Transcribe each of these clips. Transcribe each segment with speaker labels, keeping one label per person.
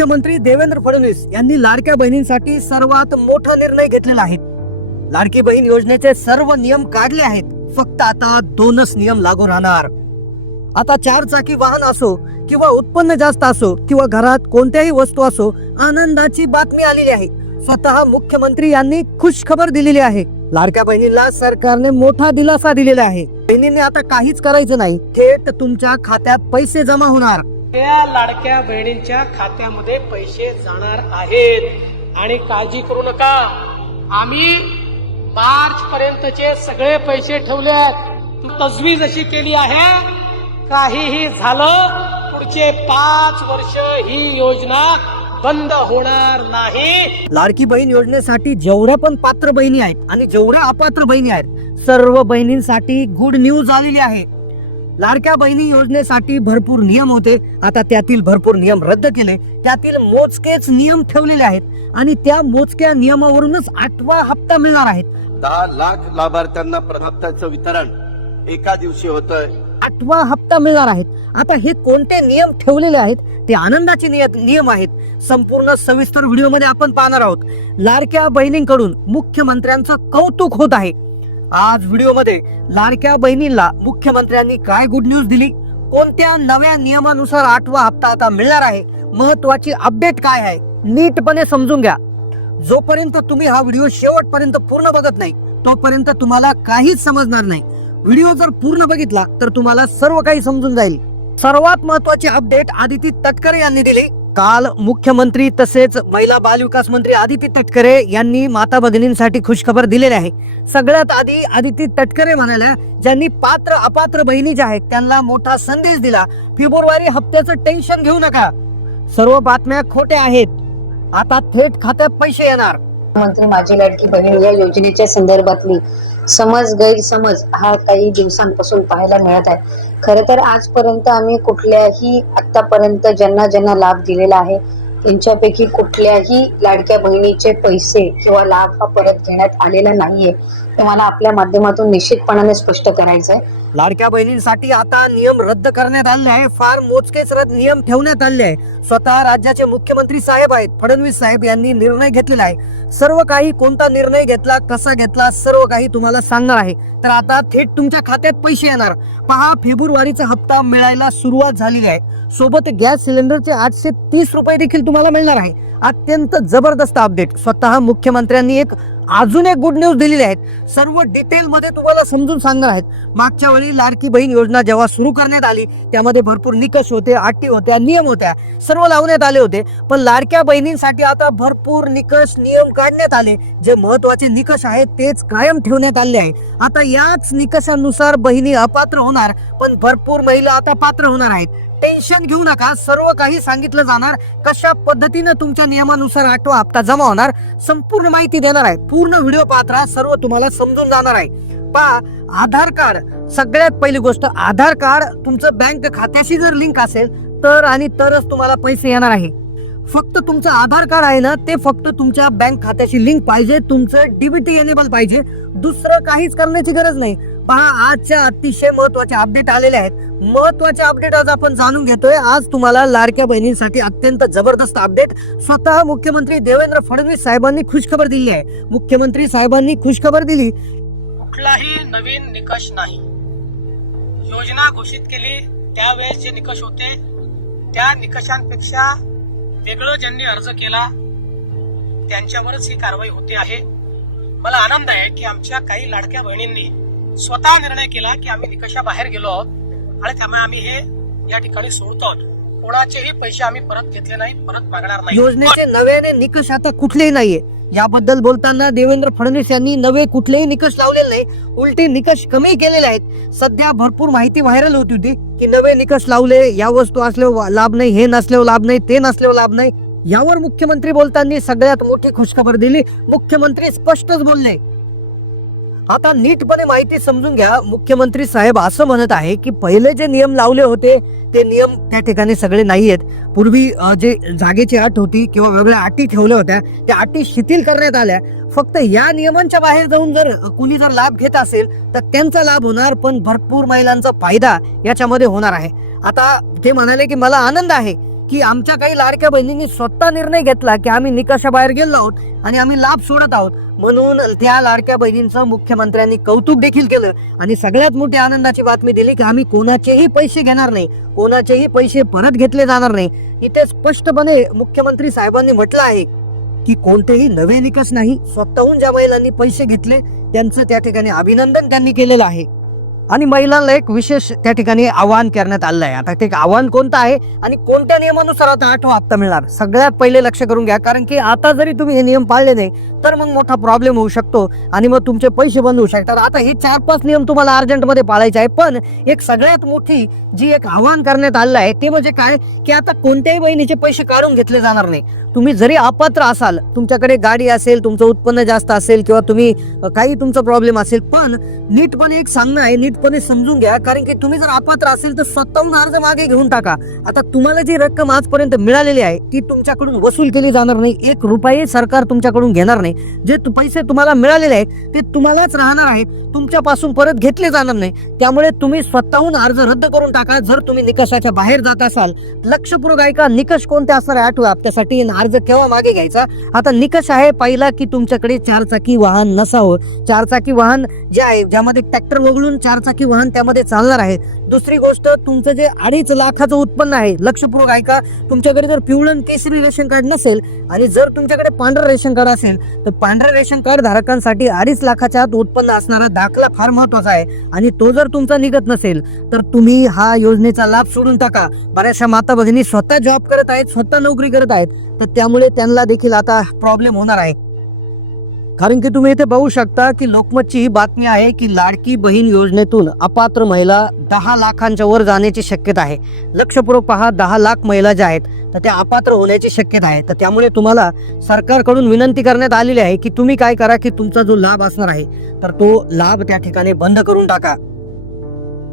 Speaker 1: मुख्यमंत्री देवेंद्र फडणवीस यांनी लाडक्या बहिणींसाठी सर्वात मोठा निर्णय घेतलेला आहे लाडकी बहीण योजनेचे सर्व नियम काढले आहेत फक्त आता दोनच नियम लागू राहणार आता चार चाकी वाहन असो किंवा उत्पन्न जास्त असो किंवा घरात कोणत्याही वस्तू असो आनंदाची बातमी आलेली आहे स्वतः मुख्यमंत्री यांनी खुश खबर दिलेली आहे लाडक्या बहिणीला सरकारने मोठा दिलासा दिलेला आहे बहिणीने आता काहीच करायचं नाही थेट तुमच्या खात्यात पैसे जमा होणार
Speaker 2: या लाडक्या बहिणींच्या खात्यामध्ये पैसे जाणार आहेत आणि काळजी करू नका आम्ही मार्च पर्यंतचे सगळे पैसे ठेवले आहेत तजवीज अशी केली आहे काहीही झालं पुढचे पाच वर्ष ही योजना बंद होणार नाही
Speaker 1: लाडकी बहीण योजनेसाठी जेवढ्या पण पात्र बहिणी आहेत आणि जेवढ्या अपात्र बहिणी आहेत सर्व बहिणींसाठी गुड न्यूज आलेली आहे लाडक्या बहिणी योजनेसाठी भरपूर नियम होते आता त्यातील भरपूर नियम रद्द केले त्यातील मोजकेच नियम ठेवलेले
Speaker 2: आहेत आणि त्या मोजक्या नियमावरूनच आठवा हप्ता मिळणार आहे
Speaker 3: दहा लाख लाभार्थ्यांना प्रधाप्ताचं वितरण एका दिवशी होतंय
Speaker 1: आठवा हप्ता मिळणार आहेत आता हे कोणते नियम ठेवलेले आहेत ते आनंदाचे नियम आहेत संपूर्ण सविस्तर व्हिडिओमध्ये आपण पाहणार आहोत लाडक्या बहिणींकडून मुख्यमंत्र्यांचं कौतुक होत आहे आज व्हिडिओमध्ये लाडक्या बहिणींना मुख्यमंत्र्यांनी काय गुड न्यूज दिली कोणत्या नव्या नियमानुसार आठवा हप्ता आता मिळणार आहे महत्वाची अपडेट काय आहे नीटपणे समजून घ्या जोपर्यंत तुम्ही हा व्हिडिओ शेवटपर्यंत पूर्ण बघत नाही तोपर्यंत तुम्हाला काहीच समजणार नाही व्हिडिओ जर पूर्ण बघितला तर तुम्हाला सर्व काही समजून जाईल सर्वात महत्वाची अपडेट आदिती तटकरे यांनी दिली काल मुख्यमंत्री तसेच महिला बालविकास मंत्री आदिती तटकरे यांनी माता भगिनींसाठी खुशखबर दिलेली आहे सगळ्यात आधी आदिती तटकरे म्हणाल्या ज्यांनी पात्र अपात्र बहिणी ज्या आहेत त्यांना मोठा संदेश दिला फेब्रुवारी हप्त्याचं टेन्शन घेऊ नका सर्व बातम्या खोट्या आहेत आता थेट खात्यात पैसे येणार
Speaker 4: मंत्री माझी लाडकी बहीण या योजनेच्या संदर्भातली समज गैरसमज हा काही दिवसांपासून पाहायला मिळत आहे खरं तर आजपर्यंत आम्ही कुठल्याही आतापर्यंत ज्यांना ज्यांना लाभ दिलेला आहे त्यांच्यापैकी कुठल्याही लाडक्या बहिणीचे पैसे किंवा लाभ हा परत घेण्यात आलेला नाहीये ते मला आपल्या माध्यमातून निश्चितपणाने स्पष्ट करायचंय
Speaker 1: लाडक्या बहिणींसाठी आता नियम रद्द करण्यात आले आहे फार मोजकेच रद्द नियम ठेवण्यात आले आहे स्वतः राज्याचे मुख्यमंत्री साहेब आहेत फडणवीस साहेब यांनी निर्णय घेतलेला आहे सर्व काही कोणता निर्णय घेतला कसा घेतला सर्व काही तुम्हाला सांगणार आहे तर आता थेट तुमच्या खात्यात पैसे येणार पहा फेब्रुवारीचा हप्ता मिळायला सुरुवात झालेली आहे सोबत गॅस सिलेंडरचे आठशे तीस रुपये देखील तुम्हाला मिळणार आहे अत्यंत जबरदस्त अपडेट स्वतः मुख्यमंत्र्यांनी एक अजून एक गुड न्यूज दिलेली आहेत सर्व डिटेलमध्ये तुम्हाला समजून सांगणार आहेत मागच्या वेळी लाडकी बहीण योजना जेव्हा सुरू करण्यात आली त्यामध्ये भरपूर निकष होते अटी होत्या नियम होत्या सर्व लावण्यात आले होते पण लाडक्या बहिणींसाठी आता भरपूर निकष नियम काढण्यात आले जे महत्वाचे निकष आहेत तेच कायम ठेवण्यात आले आहेत आता याच निकषानुसार बहिणी अपात्र होणार पण भरपूर महिला आता पात्र होणार आहेत टेन्शन घेऊ नका सर्व काही सांगितलं जाणार कशा पद्धतीनं तुमच्या नियमानुसार आठवा हप्ता जमा होणार संपूर्ण माहिती देणार आहे पूर्ण व्हिडिओ पाहत राहा सर्व तुम्हाला समजून जाणार आहे पा आधार कार्ड सगळ्यात पहिली गोष्ट आधार कार्ड तुमचं बँक खात्याशी जर लिंक असेल तर आणि तरच तुम्हाला पैसे येणार आहे फक्त तुमचं आधार कार्ड आहे ना ते फक्त तुमच्या बँक खात्याशी लिंक पाहिजे तुमचं डीबीटी एनेबल पाहिजे दुसरं काहीच करण्याची गरज नाही पहा आजच्या अतिशय महत्वाचे अपडेट आलेले आहेत महत्वाचे अपडेट आज आपण जाणून घेतोय आज तुम्हाला लाडक्या बहिणींसाठी अत्यंत जबरदस्त अपडेट स्वतः मुख्यमंत्री देवेंद्र फडणवीस साहेबांनी खुशखबर दिली आहे मुख्यमंत्री साहेबांनी खुशखबर दिली
Speaker 2: कुठलाही नवीन निकष नाही योजना घोषित केली त्यावेळेस जे निकष होते त्या निकषांपेक्षा वेगळं ज्यांनी अर्ज केला त्यांच्यावरच ही कारवाई होते आहे मला आनंद आहे की आमच्या काही लाडक्या बहिणींनी स्वतः निर्णय केला की आम्ही निकषा बाहेर गेलो आहोत आणि त्यामुळे आम्ही हे या ठिकाणी सोडतो आहोत कोणाचेही पैसे आम्ही परत घेतले नाही परत मागणार नाही
Speaker 1: योजनेचे नव्याने निकष आता कुठलेही नाहीये याबद्दल बोलताना देवेंद्र फडणवीस यांनी नवे कुठलेही निकष लावलेले नाही उलटे निकष कमी केलेले आहेत सध्या भरपूर माहिती व्हायरल होती होती की नवे निकष लावले या वस्तू असले लाभ नाही हे नसल्यावर लाभ नाही ते नसल्यावर लाभ नाही यावर मुख्यमंत्री बोलताना सगळ्यात मोठी खुशखबर दिली मुख्यमंत्री स्पष्टच बोलले आता नीटपणे माहिती समजून घ्या मुख्यमंत्री साहेब असं म्हणत आहे की पहिले जे नियम लावले होते ते नियम त्या ठिकाणी सगळे नाही आहेत पूर्वी जे जागेची अट होती किंवा वेगळ्या अटी ठेवल्या होत्या त्या अटी शिथिल करण्यात आल्या फक्त या नियमांच्या बाहेर जाऊन जर कुणी जर लाभ घेत असेल तर त्यांचा लाभ होणार पण भरपूर महिलांचा फायदा याच्यामध्ये होणार आहे आता ते म्हणाले की मला आनंद आहे की आमच्या काही लाडक्या बहिणींनी स्वतः निर्णय घेतला की आम्ही निकषाबाहेर गेलो आहोत आणि आम्ही लाभ सोडत आहोत म्हणून त्या लाडक्या बहिणींचं मुख्यमंत्र्यांनी कौतुक देखील केलं आणि सगळ्यात मोठी आनंदाची बातमी दिली की आम्ही कोणाचेही पैसे घेणार नाही कोणाचेही पैसे परत घेतले जाणार नाही इथे स्पष्टपणे मुख्यमंत्री साहेबांनी म्हटलं आहे की कोणतेही नवे निकष नाही स्वतःहून ज्या महिलांनी पैसे घेतले त्यांचं त्या ठिकाणी अभिनंदन त्यांनी केलेलं आहे आणि महिलांना एक विशेष त्या ठिकाणी आव्हान करण्यात आलं आहे आता ते आव्हान कोणतं आहे आणि कोणत्या नियमानुसार आता आठवा हप्ता मिळणार सगळ्यात पहिले लक्ष करून घ्या कारण की आता जरी तुम्ही हे नियम पाळले नाही तर मग मोठा प्रॉब्लेम होऊ शकतो आणि मग तुमचे पैसे बंद होऊ शकतात आता हे चार पाच नियम तुम्हाला अर्जंटमध्ये पाळायचे आहे पण एक सगळ्यात मोठी जी एक आव्हान करण्यात आलं आहे ते म्हणजे काय की आता कोणत्याही बहिणीचे पैसे काढून घेतले जाणार नाही तुम्ही जरी अपात्र असाल तुमच्याकडे गाडी असेल तुमचं उत्पन्न जास्त असेल किंवा तुम्ही काही तुमचा प्रॉब्लेम असेल पण नीटपणे एक सांगणं आहे नीटपणे समजून घ्या कारण की तुम्ही जर अपात्र असेल तर स्वतःहून अर्ज मागे घेऊन टाका आता तुम्हाला जी रक्कम आजपर्यंत मिळालेली आहे ती तुमच्याकडून वसूल केली जाणार नाही एक रुपये सरकार तुमच्याकडून घेणार नाही जे पैसे तुम्हाला मिळालेले आहेत ते तुम्हालाच राहणार आहेत तुमच्यापासून परत घेतले जाणार नाही त्यामुळे तुम्ही स्वतःहून अर्ज रद्द करून टाका जर तुम्ही निकषाच्या बाहेर जात असाल लक्षपूर्वक ऐका निकष कोणते असणार आठवा त्यासाठी अर्ज केव्हा मागे घ्यायचा आता निकष आहे पहिला की तुमच्याकडे चारचाकी वाहन नसावं चारचाकी वाहन जे आहे ज्यामध्ये ट्रॅक्टर वगळून चारचाकी वाहन त्यामध्ये चालणार आहे दुसरी गोष्ट तुमचं जे अडीच लाखाचं उत्पन्न आहे लक्षपूर्वक ऐका तुमच्याकडे जर पिवळण केसरी रेशन कार्ड नसेल आणि जर तुमच्याकडे पांढरं रेशन कार्ड असेल तर पांढऱ्या रेशन कार्ड धारकांसाठी अडीच लाखाच्या आत उत्पन्न असणारा दाखला फार महत्वाचा आहे आणि तो जर तुमचा निघत नसेल तर तुम्ही हा योजनेचा लाभ सोडून टाका बऱ्याचशा माता भगिनी स्वतः जॉब करत आहेत स्वतः नोकरी करत आहेत तर त्यामुळे त्यांना देखील आता प्रॉब्लेम होणार आहे कारण की तुम्ही इथे बघू शकता की लोकमतची ही बातमी आहे की लाडकी बहीण योजनेतून अपात्र महिला दहा लाखांच्या वर जाण्याची शक्यता आहे लक्षपूर्वक पहा दहा लाख महिला ज्या आहेत तर त्या अपात्र होण्याची शक्यता आहे तर त्यामुळे तुम्हाला सरकारकडून विनंती करण्यात आलेली आहे की तुम्ही काय करा की तुमचा जो लाभ असणार आहे तर तो लाभ त्या ठिकाणी बंद करून टाका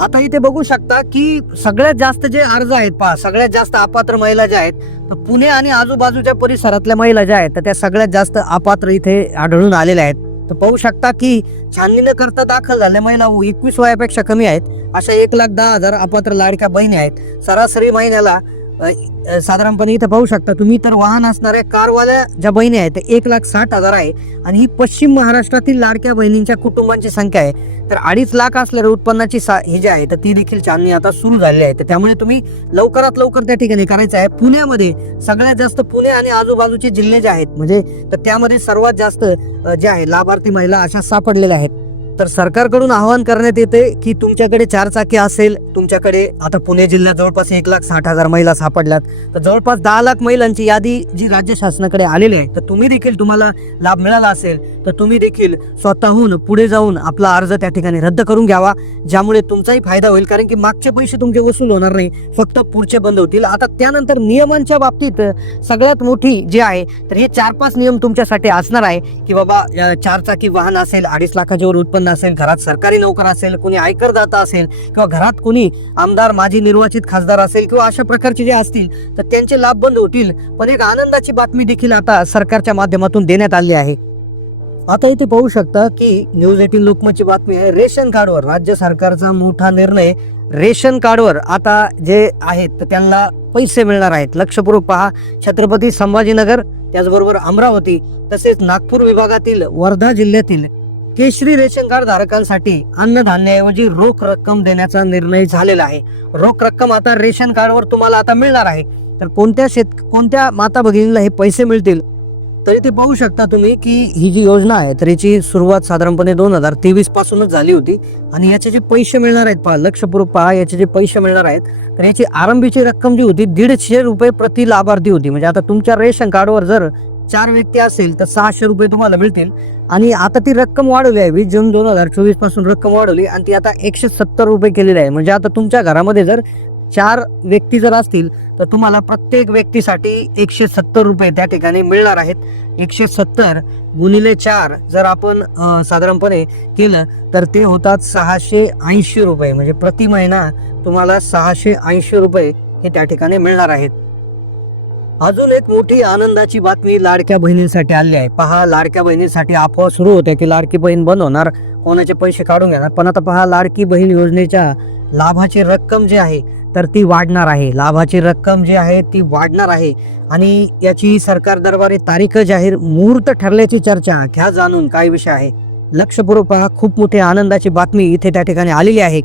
Speaker 1: आता इथे बघू शकता की सगळ्यात जास्त जे अर्ज आहेत पहा सगळ्यात जास्त अपात्र महिला ज्या आहेत तर पुणे आणि आजूबाजूच्या परिसरातल्या महिला ज्या आहेत तर त्या सगळ्यात जास्त अपात्र इथे आढळून आलेल्या आहेत तर पाहू शकता की छाननी करता दाखल झाल्या महिला एकवीस वयापेक्षा कमी आहेत अशा एक लाख दहा हजार अपात्र लाडक्या बहिणी आहेत सरासरी महिन्याला साधारणपणे इथं पाहू शकता तुम्ही तर वाहन असणाऱ्या कारवाल्या ज्या बहिणी आहेत एक लाख साठ हजार आहे आणि ही पश्चिम महाराष्ट्रातील लाडक्या बहिणींच्या कुटुंबांची संख्या आहे तर अडीच लाख असलेल्या उत्पन्नाची सा ही जी आहे तर ती देखील चालणी आता सुरू झालेली आहे तर त्यामुळे तुम्ही लवकरात लवकर त्या ठिकाणी करायचं आहे पुण्यामध्ये सगळ्यात जास्त पुणे आणि आजूबाजूचे जिल्हे जे आहेत म्हणजे तर त्यामध्ये सर्वात जास्त जे आहे लाभार्थी महिला अशा सापडलेल्या आहेत तर सरकारकडून आवाहन करण्यात येते की तुमच्याकडे चार चाकी असेल तुमच्याकडे आता पुणे जिल्ह्यात जवळपास एक लाख साठ हजार महिला सापडल्यात तर जवळपास दहा लाख महिलांची यादी जी राज्य शासनाकडे आलेली आहे तर तुम्ही देखील तुम्हाला लाभ मिळाला असेल तर तुम्ही देखील स्वतःहून पुढे जाऊन आपला अर्ज त्या ठिकाणी रद्द करून घ्यावा ज्यामुळे तुमचाही फायदा होईल कारण की मागचे पैसे तुमचे वसूल होणार नाही फक्त पुढचे बंद होतील आता त्यानंतर नियमांच्या बाबतीत सगळ्यात मोठी जे आहे तर हे चार पाच नियम तुमच्यासाठी असणार आहे की बाबा चारचाकी वाहन असेल अडीच लाखाच्या वर उत्पन्न असेल घरात सरकारी नोकर असेल कोणी आयकरदाता असेल किंवा घरात कोणी आमदार माजी निर्वाचित खासदार असेल किंवा अशा प्रकारचे जे असतील तर त्यांचे लाभ बंद होतील पण एक आनंदाची बातमी देखील आता सरकारच्या माध्यमातून देण्यात आली आहे आता इथे पाहू शकता की न्यूज एटीन लोकमतची बातमी आहे रेशन कार्डवर राज्य सरकारचा मोठा निर्णय रेशन कार्डवर आता जे आहेत तर त्यांना पैसे मिळणार आहेत लक्षपूर्वक पहा छत्रपती संभाजीनगर त्याचबरोबर अमरावती तसेच नागपूर विभागातील वर्धा जिल्ह्यातील केशरी रेशन कार्ड धारकांसाठी अन्नधान्याऐवजी रोख रक्कम देण्याचा निर्णय झालेला आहे रोख रक्कम आता रेशन कार्डवर तुम्हाला आता मिळणार आहे तर कोणत्या शेत कोणत्या माता भगिनीला हे पैसे मिळतील तरी ते पाहू शकता तुम्ही की ही जी योजना आहे तर याची सुरुवात साधारणपणे दोन हजार तेवीस पासूनच झाली होती आणि याचे जे पैसे मिळणार आहेत पहा लक्षपूर्वक पहा याचे जे पैसे मिळणार आहेत तर याची आरंभीची रक्कम जी होती दीडशे रुपये प्रति लाभार्थी होती म्हणजे आता तुमच्या रेशन कार्डवर जर चार व्यक्ती असेल तर सहाशे रुपये तुम्हाला मिळतील आणि आता ती रक्कम वाढवली आहे वीस जून दोन हजार चोवीस पासून रक्कम वाढवली आणि ती आता एकशे सत्तर रुपये केलेली आहे म्हणजे आता तुमच्या घरामध्ये जर चार व्यक्ती जर असतील तर तुम्हाला प्रत्येक व्यक्तीसाठी एकशे सत्तर रुपये त्या ठिकाणी मिळणार आहेत एकशे सत्तर गुणिले चार जर आपण साधारणपणे केलं तर ते होतात सहाशे ऐंशी रुपये म्हणजे प्रति महिना तुम्हाला सहाशे ऐंशी रुपये हे त्या ठिकाणी मिळणार आहेत अजून एक मोठी आनंदाची बातमी लाडक्या बहिणींसाठी आली आहे पहा लाडक्या बहिणींसाठी अफवा सुरू होते की लाडकी बहीण बनवणार कोणाचे पैसे काढून घेणार पण आता पहा लाडकी बहीण योजनेच्या लाभाची रक्कम जी आहे तर ती वाढणार आहे लाभाची रक्कम जी आहे ती वाढणार आहे आणि याची सरकार दरबारी तारीख जाहीर मुहूर्त ठरल्याची चर्चा घ्या जाणून काय विषय आहे लक्षपूर्वक पहा खूप मोठी आनंदाची बातमी इथे त्या ठिकाणी आलेली आहे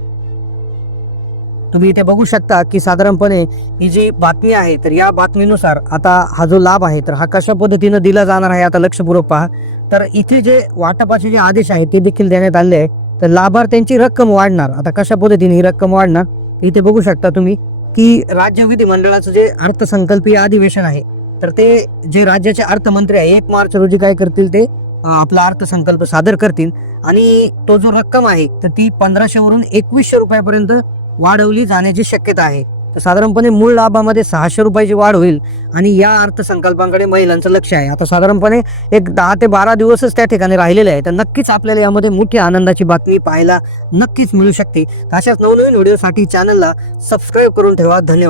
Speaker 1: तुम्ही इथे बघू शकता की साधारणपणे ही जी बातमी आहे तर या बातमीनुसार आता हा जो लाभ आहे तर हा कशा पद्धतीनं दिला जाणार आहे आता लक्षपूर्वक पहा तर इथे जे वाटपाचे जे आदेश आहेत ते देखील देण्यात आले आहे तर लाभार्थ्यांची रक्कम वाढणार आता कशा पद्धतीने ही रक्कम वाढणार इथे बघू शकता तुम्ही की राज्य विधिमंडळाचं जे अर्थसंकल्पीय अधिवेशन आहे तर ते जे राज्याचे अर्थमंत्री आहे एक मार्च रोजी काय करतील ते आपला अर्थसंकल्प सादर करतील आणि तो जो रक्कम आहे तर ती वरून एकवीसशे रुपयापर्यंत वाढवली जाण्याची शक्यता आहे तर साधारणपणे मूळ लाभामध्ये सहाशे रुपयाची वाढ होईल आणि या अर्थसंकल्पाकडे महिलांचं लक्ष आहे आता साधारणपणे एक दहा ते बारा दिवसच त्या ठिकाणी राहिलेले आहे तर नक्कीच आपल्याला यामध्ये मोठी आनंदाची बातमी पाहायला नक्कीच मिळू शकते अशाच नवनवीन व्हिडिओसाठी चॅनलला सबस्क्राईब करून ठेवा धन्यवाद